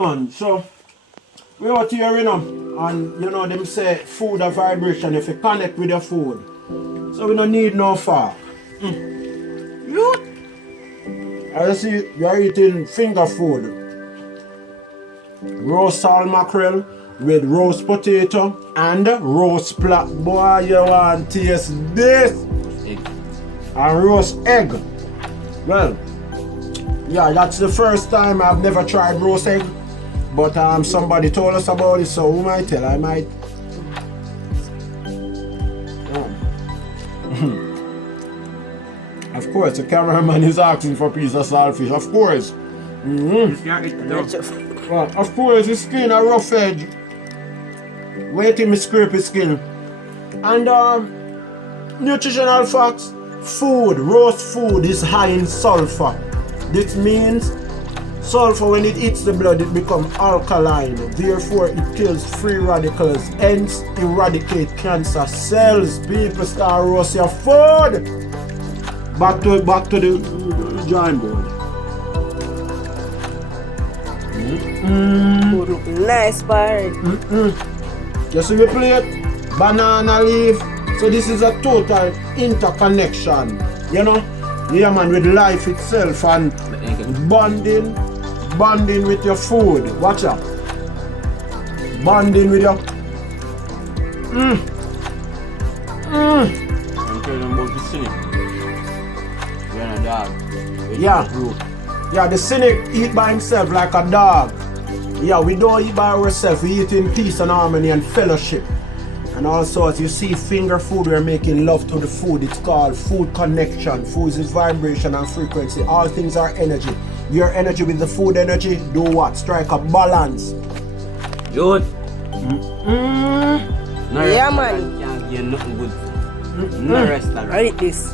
So we out here, you know, and you know them say food a vibration if you connect with your food. So we don't need no fork. You I see we are eating finger food. Roast salt mackerel with roast potato and roast plat. Boy, you want to taste this? Egg. And roast egg. Well, yeah, that's the first time I've never tried roast egg. But somebody told us about it, so who might tell? I might. Of course, the cameraman is asking for a piece of saltfish. Of course. Well, of course, the skin a rough edge. Wait till me scrape his skin. And nutritional facts: food, roast food is high in sulfur. This means sulfur, when it hits the blood, it becomes alkaline. Therefore, it kills free radicals, hence eradicate cancer cells. People start roast your food. Back to the drawing board. Food look nice, bird. You see the plate? Banana leaf. So this is a total interconnection. You know? Yeah, man, with life itself and bonding with your food. Watch out. Bonding with your. I'm telling them about the cynic. You're a dog. Yeah. Yeah, the cynic eat by himself like a dog. Yeah, we don't eat by ourselves. We eat in peace and harmony and fellowship. And also, as you see, finger food, we're making love to the food. It's called food connection. Food is vibration and frequency. All things are energy. Your energy with the food energy, do what? Strike a balance. Good. No Yeah, restaurant man. can't get nothing good. No restaurant. I eat this.